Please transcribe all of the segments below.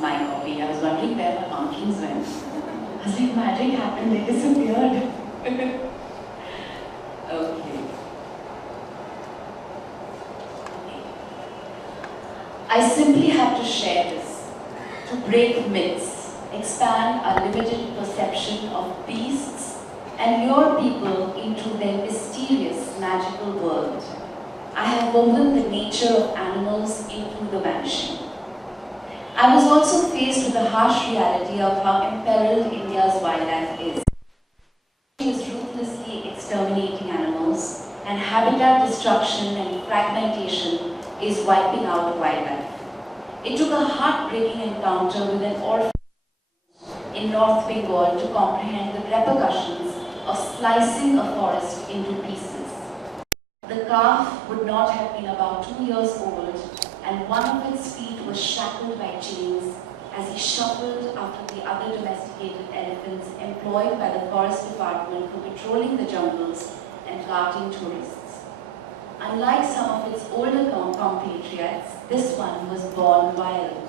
is my copy. I was wondering where my markings went. I was like, magic happened, they disappeared. Okay. I simply have to share this, to break myths, expand our limited perception of beasts, and lure people into their mysterious, magical world. I have woven the nature of animals into the vanishing. I was also faced with the harsh reality of how imperiled India's wildlife is. It is ruthlessly exterminating animals, and habitat destruction and fragmentation is wiping out wildlife. It took a heartbreaking encounter with an orphan in North Bengal to comprehend the repercussions of slicing a forest into pieces. The calf would not have been about 2 years old, and one of its feet was shackled by chains as he shuffled after the other domesticated elephants employed by the forest department for patrolling the jungles and carting tourists. Unlike some of its older compatriots, this one was born wild.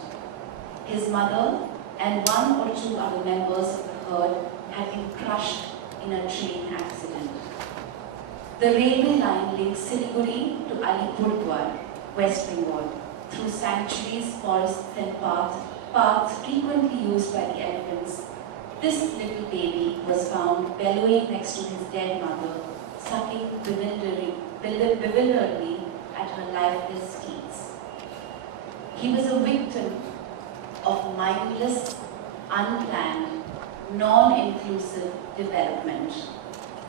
His mother and 1 or 2 other members of the herd had been crushed in a train accident. The railway line links Siliguri to Alipurduar, West Bengal, through sanctuaries, forests and paths frequently used by the elephants. This little baby was found bellowing next to his dead mother, sucking bewilderedly at her lifeless teats. He was a victim of mindless, unplanned, non-inclusive development,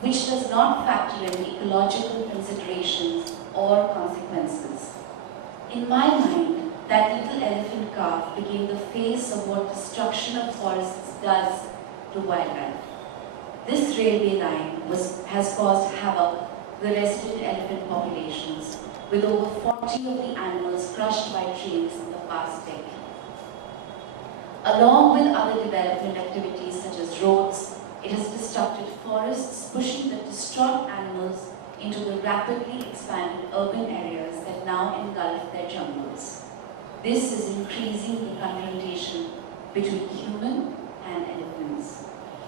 which does not factor in ecological considerations or consequences. In my mind, that little elephant calf became the face of what destruction of forests does to wildlife. This railway line has caused havoc with the resident elephant populations, with over 40 of the animals crushed by trains in the past decade. Along with other development activities such as roads, it has disrupted forests, pushing the distraught animals into the rapidly expanding urban areas that now engulf their jungles. This is increasing the confrontation between human and elephants.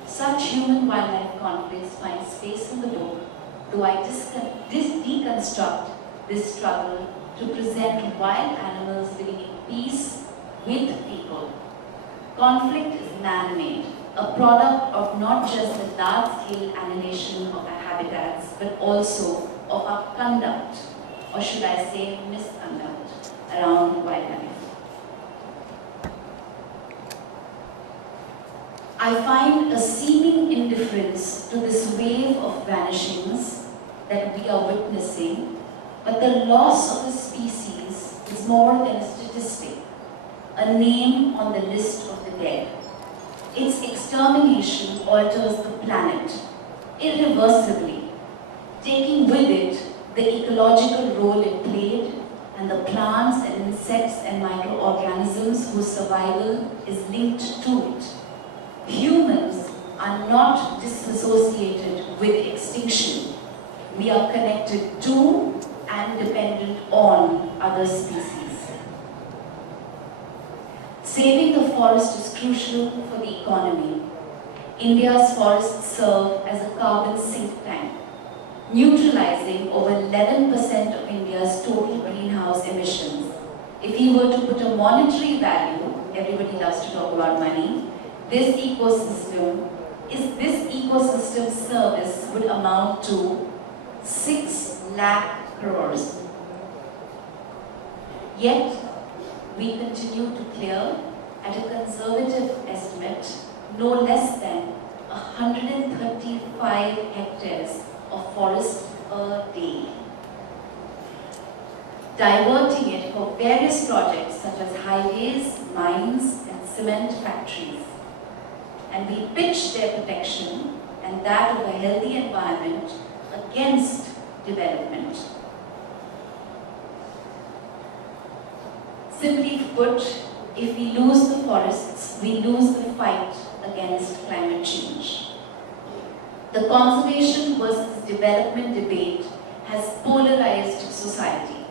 Such human-wildlife conflicts find space in the book, though I deconstruct this struggle to present wild animals living in peace with people. Conflict is man-made, a product of not just the large-scale annihilation of our habitats, but also of our conduct, or should I say misconduct, around wildlife. I find a seeming indifference to this wave of vanishings that we are witnessing, but the loss of a species is more than a statistic, a name on the list of the dead. Its extermination alters the planet irreversibly, taking with it the ecological role it played and the plants and insects and microorganisms whose survival is linked to it. Humans are not disassociated with extinction. We are connected to and dependent on other species. Saving the forest is crucial for the economy. India's forests serve as a carbon sink tank, neutralizing over 11% of India's total greenhouse emissions. If you were to put a monetary value, everybody loves to talk about money, this ecosystem service would amount to 6 lakh crores. Yet, we continue to clear, at a conservative estimate, no less than 135 hectares of forest a day, diverting it for various projects such as highways, mines, and cement factories. And we pitch their protection and that of a healthy environment against development. Simply put, if we lose the forests, we lose the fight against climate change. The conservation versus development debate has polarized society.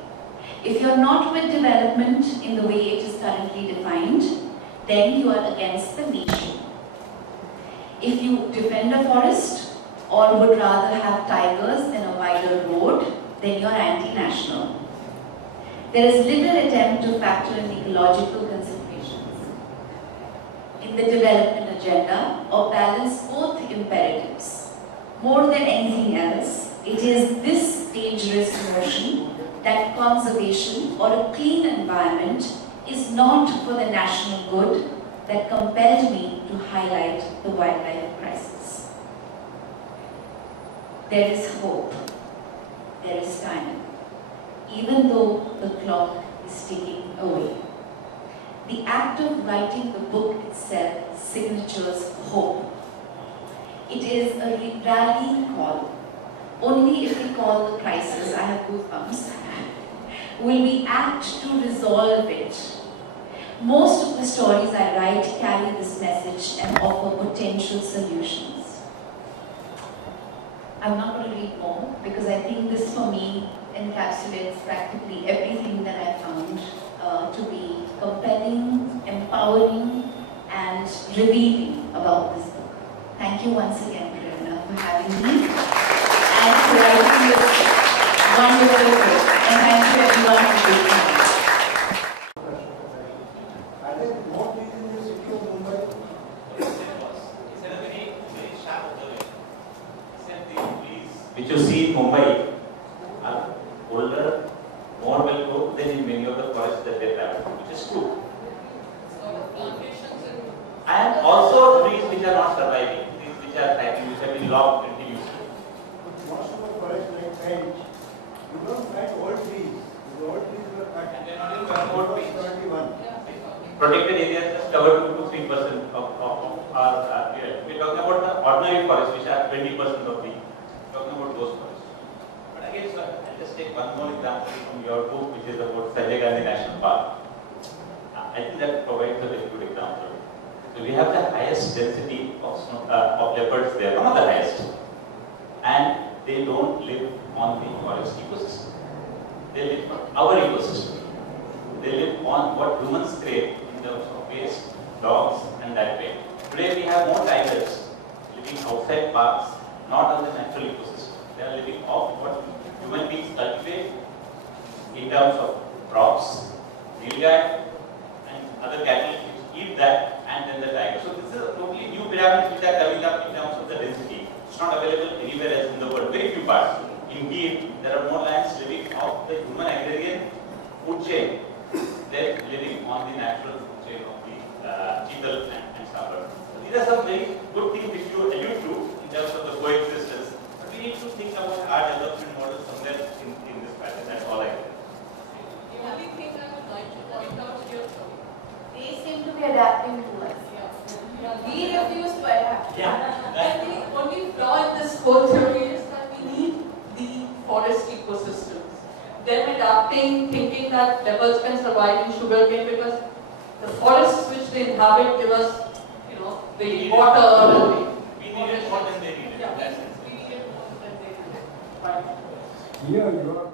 If you're not with development in the way it is currently defined, then you are against the nation. If you defend a forest or would rather have tigers than a wider road, then you are anti-national. There is little attempt to factor in ecological considerations in the development agenda or balance both imperatives. More than anything else, it is this dangerous notion that conservation or a clean environment is not for the national good that compelled me to highlight the wildlife crisis. There is hope. There is time. Even though the clock is ticking away. The act of writing the book itself signatures hope. It is a rallying call. Only if we call the crisis, I have goosebumps, will we act to resolve it. Most of the stories I write carry this message and offer potential solutions. I'm not going to read more because I think this for me encapsulates practically everything that I found to be compelling, empowering, and revealing about this book. Thank you once again, Prerna, for having me and for writing this wonderful book. And thank you everyone for being here. I think what is in the city of Mumbai? It's a very sharp observation. Which you see in Mumbai are older, more well grown than in many of the forests that they travel, which is true. And also trees which are not surviving, trees which are thriving, which have been locked into use. But most of the forests like French, you don't find old trees. The old trees were cut. And they are not even covered trees. 71. Protected areas just cover 2 to 3% of our area. We are talking about the ordinary forests, which are 20% of the. Talking about those forests. But again, sir, I'll just take one more example from your book, which is about Sanjay Gandhi National Park. I think that provides a very good example. So we have the highest density of leopards there, one of the highest, and they don't live on the forest ecosystem. They live on our ecosystem. They live on what humans create in terms of waste, dogs, and that way. Today we have more tigers living outside parks, not on the natural ecosystem. They are living off what human beings cultivate in terms of crops, nilgai, and other cattle which eat that, and then the tiger. So this is a totally new pyramids which are coming up in terms of the density. It's not available anywhere else in the world. Very few parts. Indeed, there are more lions living off the human agrarian food chain than living on the natural food chain of the cheetal and stabber. So these are some very good things which you allude to in terms of the coexistence. But we need to think about our development model somewhere in this pattern. That's all I can. The only thing I would like to point out here, They seem to be adapting to us. We refuse to adapt. and the only flaw in this whole theory is that we need the forest ecosystems. Them adapting, thinking that leopards can survive in sugarcane because the forests which they inhabit give us, the water and We need it more than they need it. yeah, That's it. we need it more than they need it. Right. Here you are